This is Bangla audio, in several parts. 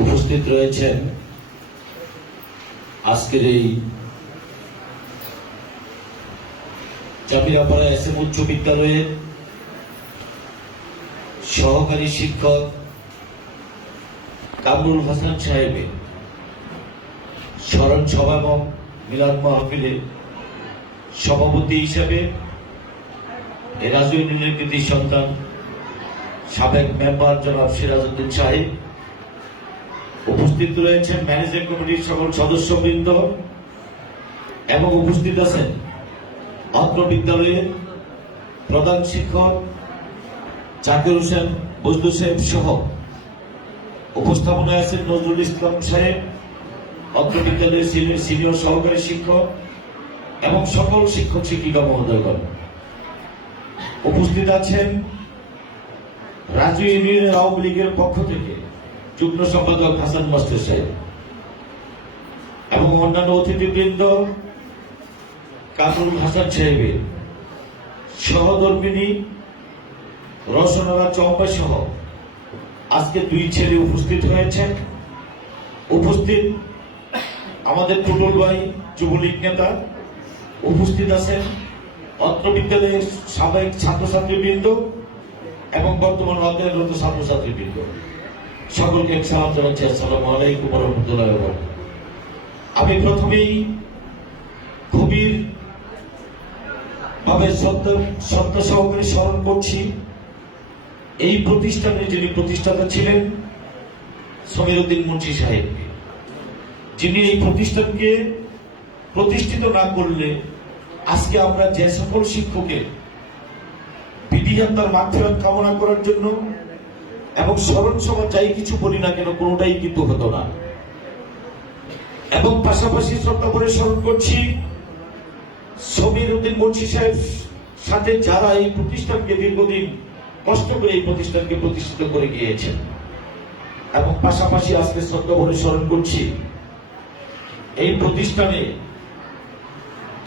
উপস্থিত রয়েছেন আজকের এই চাপিরাপাড়া এসএম উচ্চ বিদ্যালয়ের সহকারী শিক্ষক কামরুল হাসান সাহেবের স্মরণ সভা এবং মিলাদ মাহফিলের সভাপতি হিসেবে এই রাজু ইউনিয়নের কৃতি সন্তান সাবেক মেম্বার জনাব সিরাজউদ্দিন সাহেব, উপস্থিত রয়েছেন ম্যানেজিং কমিটির সকল সদস্যবৃন্দ এবং উপস্থিত আছেন অত্র বিদ্যালয়ের প্রধান শিক্ষক জাকির হোসেন বজলু সাহেব সহ উপস্থাপনায় আছেন নজরুল ইসলাম সাহেব, অত্র বিদ্যালয়ের সিনিয়র সহকারী শিক্ষক এবং সকল শিক্ষক শিক্ষিকা মহোদয়গণ। উপস্থিত আছেন রাজু ইউনিয়নের আওয়ামী লীগের পক্ষ থেকে যুগ্ম সম্পাদক হাসান মাস্টার সাহেব এবং অন্যান্য অতিথিবৃন্দ, কামরুল হাসান সাহেবের সহধর্মিনী রসনারা চম্পা সহ আজকে দুই ছেলে উপস্থিত হয়েছেন। উপস্থিত আমাদের টুটুল ভাই যুবলীগ নেতা, উপস্থিত আছেন অত্র বিদ্যালয়ের সাবেক ছাত্রছাত্রীবৃন্দ এবং বর্তমান অধ্যয়নরত ছাত্রছাত্রীবৃন্দ, সকলকে সালাম জানাচ্ছি। আসসালামু আলাইকুম ওয়া রাহমাতুল্লাহি ওয়া বারাকাতুহু। আমি প্রথমেই গভীর ভাবে শ্রদ্ধা সহকারে স্মরণ করছি এই প্রতিষ্ঠানের যিনি প্রতিষ্ঠাতা ছিলেন সমীর উদ্দিন মুন্সি সাহেবকে, যিনি এই প্রতিষ্ঠানকে প্রতিষ্ঠিত না করলে আজকে আমরা যে সকল শিক্ষকের বিধিহত্যার মাগফিরাত কামনা করার জন্য এবং স্মরণ সভা যাই কিছু বলি না কেন কোনোটাই কিন্তু হতো না। এবং পাশাপাশি শ্রদ্ধা করে স্মরণ করছি সমীর উদ্দিন মুন্সি সাহেব সাথে যারা এই প্রতিষ্ঠানকে দীর্ঘদিন কষ্ট করে এই প্রতিষ্ঠানকে প্রতিষ্ঠিত করে গিয়েছেন। এবং পাশাপাশি আজকে শ্রদ্ধা করে স্মরণ করছি এই প্রতিষ্ঠানে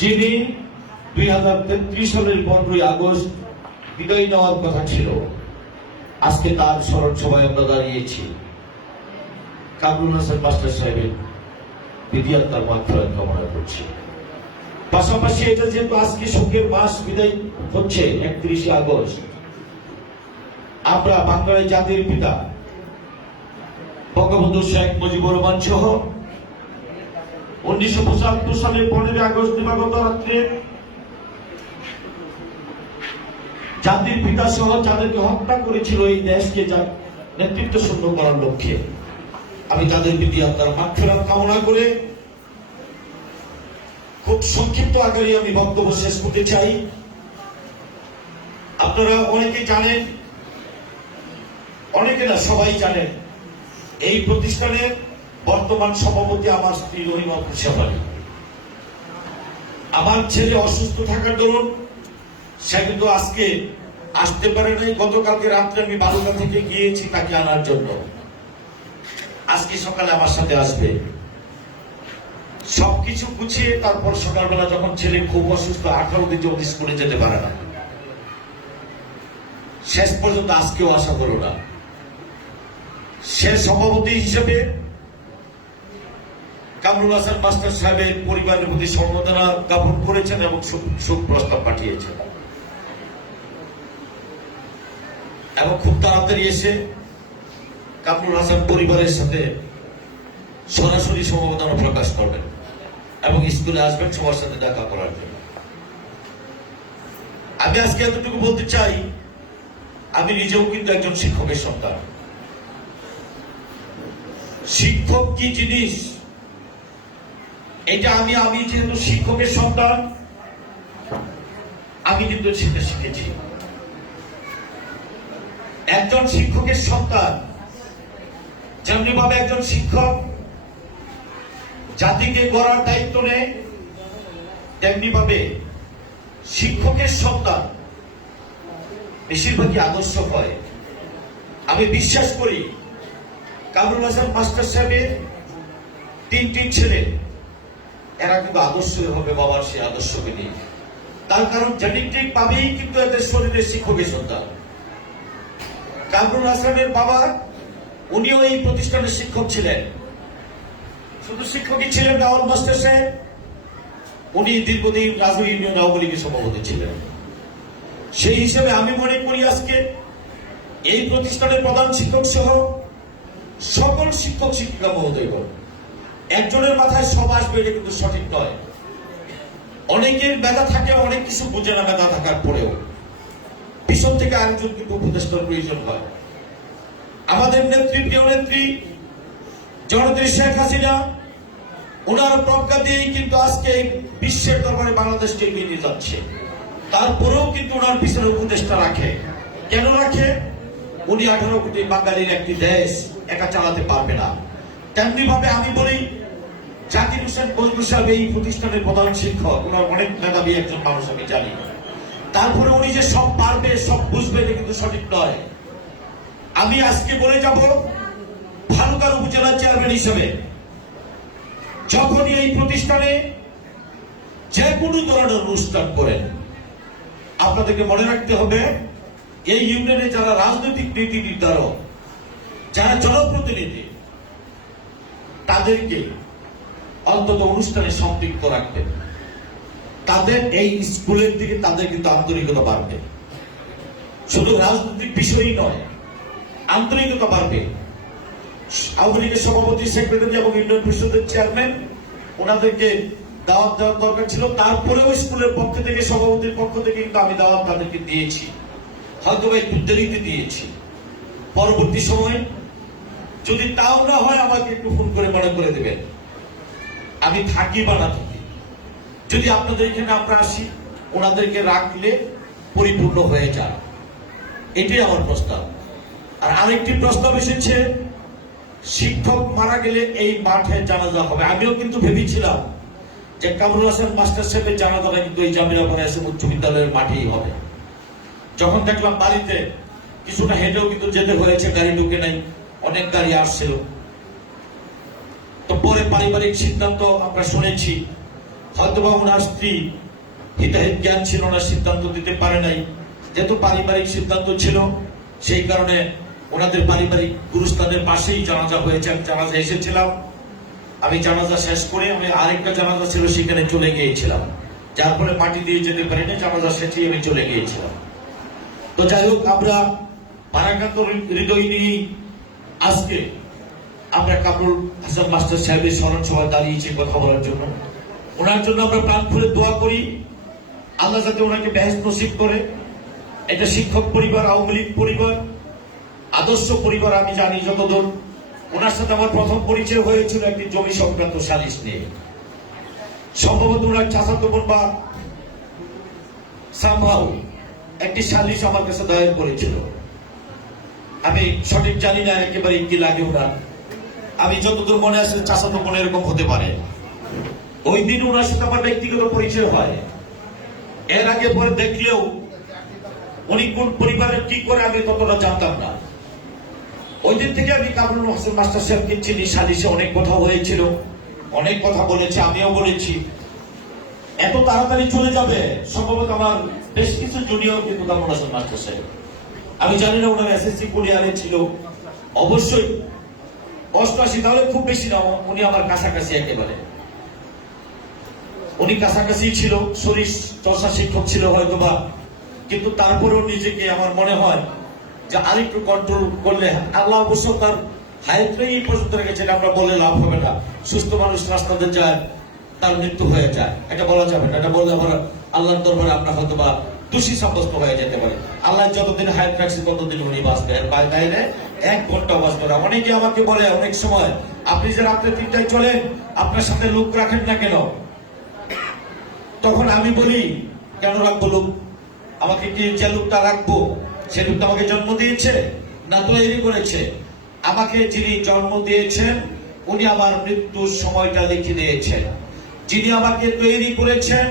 যিনি 2033 সালের 15ই আগস্ট বিদায় নেওয়ার কথা ছিল, আজকে তার স্মরণ সভায় আমরা দাঁড়িয়েছি। কামরুল হাসান মাস্টার সাহেবের বিধিয়াত্মার মাগফিরাত কামনা করছি। পাশাপাশি এটা যেহেতু আজকে শোকের মাস, বিদায় হচ্ছে 31 আগস্ট, আমরা বাঙালি জাতির পিতা বঙ্গবন্ধু শেখ মুজিবুর রহমান সহ 1975 সালের 15 আগস্ট দিবাগত রাত্রে জাতির পিতা সহ যাদেরকে হত্যা করেছিল এই দেশকে নেতৃত্ব শূন্য করার লক্ষ্যে, আমি তাদের প্রতি আত্মার মাগফিরাত কামনা করে খুব সংক্ষিপ্ত আকারে আমি বক্তব্য শেষ করতে চাই। আপনারা অনেকে জানেন, অনেকে না সবাই জানেন, এই প্রতিষ্ঠানের বর্তমান সভাপতি আমার স্ত্রী রহিমা শেফালী। আমার ছেলে অসুস্থ থাকার দরুন সে কিন্তু আজকে আসতে পারে নাই। গতকালকে রাত্রে আমি বালুকা থেকে গিয়েছি তাকে আনার জন্য, আজকে সকালে আমার সাথে আসবে। সবকিছু গুছিয়ে তারপর সকালবেলা যখন ছেলে খুব অসুস্থ, 18 দিন যখন স্কুলে যেতে পারে না, শেষ পর্যন্ত আজকেও আশা করো না। সে সভাপতি হিসেবে কামরুল হাসান মাস্টার সাহেবের পরিবারের প্রতি সমবেদনা জ্ঞাপন করেছেন এবং শোক প্রস্তাব পাঠিয়েছেন এবং খুব তাড়াতাড়ি এসে কামরুল হাসান পরিবারের সাথে সরাসরি সমবেদনা প্রকাশ করবেন এবং স্কুলে আসবেন সবার সাথে দেখা করার জন্য। আমি আজকে এতটুকু বলতে চাই, আমি নিজেও কিন্তু একজন শিক্ষকের সন্তান। শিক্ষক কি জিনিস এটা আমি যেহেতু শিক্ষকের সন্তান, আমি কিন্তু সেটা শিখেছি। একজন শিক্ষকের সন্তান যেমনি ভাবে একজন শিক্ষক জাতিকে গড়ার দায়িত্ব নেয়, তেমনি ভাবে শিক্ষকের সন্তান বেশিরভাগই আদর্শ হয়। আমি বিশ্বাস করি কামরুল হাসান মাস্টার সাহেবের 3টি ছেলে, এরা কিন্তু আদর্শ হবে বাবার সেই আদর্শকে নিয়ে। তার কারণ জেনেটিক ভাবেই কিন্তু এদের শরীরে শিক্ষকের সন্তান। কামরুল হাসানের বাবা উনিও এই প্রতিষ্ঠানের শিক্ষক ছিলেন। শুধু শিক্ষকই ছিলেন না, মাস্টার সাহেব উনি দীর্ঘদিন রাজু ইউনিয়ন আওয়ামী লীগের সভাপতি ছিলেন। সেই হিসেবে আমি মনে করি আজকে এই প্রতিষ্ঠানের প্রধান শিক্ষক সহ সকল শিক্ষক শিক্ষিকা মহোদয়গণ, একজনের মাথায় সব আসবে এটা কিন্তু সঠিক নয়। অনেকের মেধা থাকে, অনেক কিছু বুঝে না মেধা থাকার পরেও পিছন থেকে আরেকজন কিন্তু উপদেষ্টার প্রয়োজন হয়। আমাদের নেত্রী, প্রিয় নেত্রী জননেত্রী শেখ হাসিনা ওনার প্রজ্ঞা দিয়েই কিন্তু আজকে বিশ্বের দরবারে বাংলাদেশকে এগিয়ে নিয়ে যাচ্ছে। তারপরেও কিন্তু ওনার পিছনে উপদেষ্টা রাখে। কেন রাখে? উনি 18 কোটি বাঙালির একটি দেশ একা চালাতে পারবে না। তেমনি ভাবে আমি বলি, জাকির হোসেন বজলু সাহেব এই প্রতিষ্ঠানের প্রধান শিক্ষক, ওনার অনেক মেধাবী একজন মানুষ আমি জানি। তারপরে উনি যে সব পারবে, সব বুঝবে, এটা কিন্তু সঠিক নয়। আমি আজকে বলে যাব, ভালুকার উপজেলা চেয়ারম্যান হিসেবে যখনই এই প্রতিষ্ঠানে যে কোনো ধরনের অনুষ্ঠান করেন, আপনাদেরকে মনে রাখতে হবে এই ইউনিয়নে যারা রাজনৈতিক নীতি নির্ধারক, যারা জনপ্রতিনিধি, তাদেরকে অন্তত অনুষ্ঠানে সম্পৃক্ত রাখবেন। তাদের এই স্কুলের দিকে তাদের কিন্তু আন্তরিকতা বাড়বে। শুধু রাজনৈতিক বিষয়ই নয়, আন্তরিকতা বাড়বে। আওয়ামী লীগের সভাপতি, সেক্রেটারি এবং ইউনিয়ন পরিষদের চেয়ারম্যান ওনাদেরকে দাওয়াত দেওয়ার দরকার ছিল। তারপরেও স্কুলের পক্ষ থেকে, সভাপতির পক্ষ থেকে কিন্তু আমি দাওয়াত তাদেরকে দিয়েছি, হয়তো একটু দেরিতে দিয়েছি। পরবর্তী সময়ে যদি তাও না হয় আমাকে একটু ফোন করে মনে করে দেবেন, আমি থাকি বা না থাকি। যদি আপনাদের এখানে আমরা আসি, ওনাদেরকে রাখলে পরিপূর্ণ হয়ে যায়, এটাই আমার প্রস্তাব। আর আরেকটি প্রস্তাব এসেছে, শিক্ষক মারা গেলে এই মাঠে জানাজা হবে। আমিও কিন্তু ভেবেছিলাম যে কামরুল হাসান মাস্টার সাহেবের জানাজাটা কিন্তু এই জামিয়া বানিয়াসিম উচ্চ বিদ্যালয়ের মাঠেই হবে। যখন দেখলাম বাড়িতে কিছুটা হেঁটেও কিন্তু যেতে হয়েছে, গাড়ি ঢুকে নাই, অনেক গাড়ি আসছিল। তো পরে পারিবারিক সিদ্ধান্ত আমরা শুনেছি, হয়তোবা ওনার স্ত্রী হিতাহিত জ্ঞান ছিল না, সিদ্ধান্ত দিতে পারে নাই। যেহেতু পারিবারিক সিদ্ধান্ত ছিল, সেই কারণে ওনাদের পারিবারিক গুরুস্থানের পাশেই জানাজা হয়েছে। আমি জানাজা এসেছিলাম, আমি জানাজা শেষ করে আমি আরেকটা জানাজা ছিল সেখানে চলে গিয়েছিলাম, যার ফলে মাটি দিয়ে যেতে পারি না, জানাজা শেষে আমি চলে গিয়েছিলাম। তো যাই হোক, আমরা ভারাক্রান্ত হৃদয় নিয়ে আজকে আমরা কামরুল হাসান মাস্টার সাহেবের স্মরণ সভায় দাঁড়িয়েছি কথা বলার জন্য। ওনার জন্য আমরা প্রাণ খুলে দোয়া করি, আল্লাহ যাতে ওনাকে বেহেশত নসিব করে। এটা শিক্ষক পরিবার, আওয়ামী লীগ পরিবার, আদর্শ পরিবার। আমি জানি যতদূর, ওনার সাথে আমার প্রথম পরিচয় হয়েছিল একটি জমি সংক্রান্ত সালিশ নিয়ে। সম্ভবত ওনার চাচাতো বোন বা সামহাউ একটি সালিশ আমার কাছে দায়ের করেছিল। আমি সঠিক জানি না একেবারে কি লাগে ওনার। আমি যতদূর মনে আছে চাচাতো বোন এরকম হতে পারে। ওই দিন ওনার সাথে আমার ব্যক্তিগত পরিচয় হয়। এর আগে পরে দেখলেও উনি কোন পরিবারের কি করে আমি ততটা জানতাম না। ওই দিন থেকে আমি কামরুল হাসান মাস্টার সাহেবকে চিনি, সালিশে অনেক কথা হয়েছিল, অনেক কথা বলেছে, আমিও বলেছি। এত তাড়াতাড়ি চলে যাবে, সম্ভবত আমার বেশ কিছু জুনিয়র কিন্তু কামরুল হাসান মাস্টার সাহেব, আমি জানি না ওনার এসএসসি কুরিয়ারে ছিল, অবশ্যই 88, তাহলে খুব বেশি না, উনি আমার কাছাকাছি একেবারে। উনি কাছাকাছি ছিল, শরীর চর্চা শিক্ষক ছিল হয়তোবা, কিন্তু তারপরেও নিজেকে আমার মনে হয় যে আরেকটু কন্ট্রোল করলে, আল্লাহ অবশ্য তার হায়াতটাই এই পর্যন্ত রেখেছেন, আমরা বলে লাভ হবে না। সুস্থ মানুষ রাস্তাতে যায়, তার মৃত্যু হয়ে যায়, এটা বলা যাবে না। এটা বললে আবার আল্লাহর দরবারে আমরা হয়তোবা দোষী সাব্যস্ত হয়ে যেতে পারে। আল্লাহ যতদিন হায়াত রাখছে ততদিন উনি বাঁচবে, এর বাইরে 1 ঘন্টা বাঁচবে না। অনেকে আমাকে বলে অনেক সময়, আপনি যে রাত্রে 3টায় চলেন, আপনার সাথে লোক রাখেন না কেন? তখন আমি বলি, কেন রাখবো লোক? আমাকে কি যে লোকটা রাখবো সে লোকটা আমাকে জন্ম দিয়েছে না তৈরি করেছে? আমাকে যিনি জন্ম দিয়েছেন উনি আমার মৃত্যুর সময়টা লিখে দিয়েছেন। যিনি আমাকে তৈরি করেছেন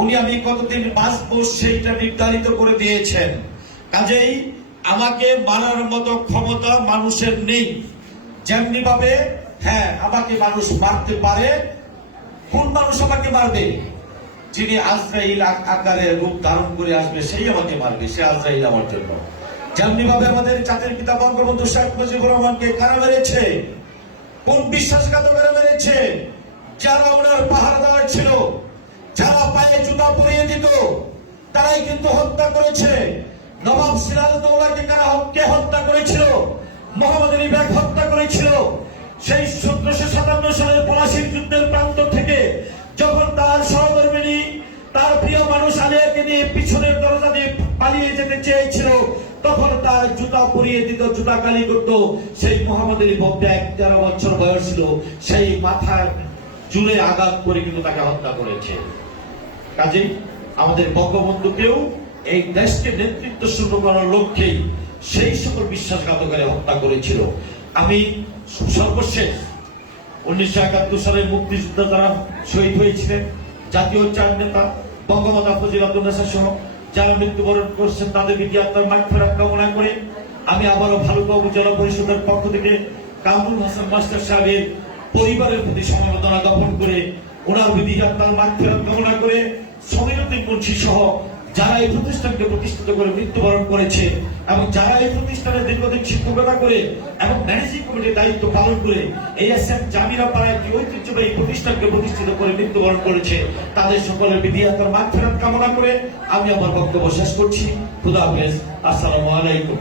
উনি আমি কতদিন বাঁচবো সেইটা নির্ধারিত করে দিয়েছেন। কাজেই আমাকে মারার মতো ক্ষমতা মানুষের নেই। যেমনি ভাবে হ্যাঁ আমাকে মানুষ মারতে পারে, কোন মানুষ আমাকে মারবে? যিনি আজরাইল আকারে রূপ ধারণ করে আসবে সেই আমাকে মারবে, সে আজরাইল আমার জন্য। যেমনি ভাবে আমাদের জাতির পিতা বঙ্গবন্ধু শেখ মুজিবুর রহমানকে কারা মেরেছে, কোন বিশ্বাসঘাতকেরা মেরেছে? যারা ওনার পাহারাদার ছিল, যারা পায়ে জুতা পরিয়ে দিত, তারাই কিন্তু হত্যা করেছে। নবাব সিরাজউদ্দৌলাকে কারা হত্যা করেছিল? মোহাম্মদ আলী বেগ হত্যা করেছিল। সেই 1757 সালের পলাশীর যুদ্ধের প্রান্ত থেকে যখন তার সহধর্মিণী, তার প্রিয় মানুষ আলিয়াকে নিয়ে পিছনের দরজা দিয়ে পালিয়ে যেতে চেয়েছিল, তখন তার জুতা পরিয়ে দিত, জুতা কালি করত। সেই মোহাম্মদ আলী বব্বে 13 বছর বয়স ছিল, সেই মাথার চুলে আঘাত করে কিন্তু তাকে হত্যা করেছে। কাজেই আমাদের বঙ্গবন্ধুকেও এই দেশকে নেতৃত্ব শুরু করার লক্ষ্যেই সেই সকল বিশ্বাসঘাতকেরা হত্যা করেছিল। আমি সর্বশেষ 1971 সালে মুক্তিযুদ্ধে যারা শহীদ হয়েছিলেন, জাতীয় চার নেতা বঙ্গমাতা ফজিলাতুন্নেছা সহ যারা মৃত্যুবরণ করছেন, তাদের আত্মার মাগফিরাত কামনা করে আমি আবারও ভালুকা উপজেলা পরিষদের পক্ষ থেকে কামরুল হাসান মাস্টার সাহেবের পরিবারের প্রতি সমবেদনা জ্ঞাপন করে, ওনার আত্মার মাগফিরাত কামনা করে, সমীরুদ্দিন মুন্সি সহ যারা এই প্রতিষ্ঠানকে প্রতিষ্ঠিত করে মৃত্যুবরণ করেছে এবং যারা এই প্রতিষ্ঠানে দীর্ঘদিন শিক্ষকতা করে এবং ম্যানেজিং কমিটির দায়িত্ব পালন করে এই এসএম জামিরা পাড়া একটি ঐতিহ্যবাহী প্রতিষ্ঠানকে প্রতিষ্ঠিত করে মৃত্যুবরণ করেছে, তাদের সকলের আত্মার মাগফিরাত কামনা করে আমি আমার বক্তব্য শেষ করছি। খুদা হাফেজ। আসসালামু আলাইকুম।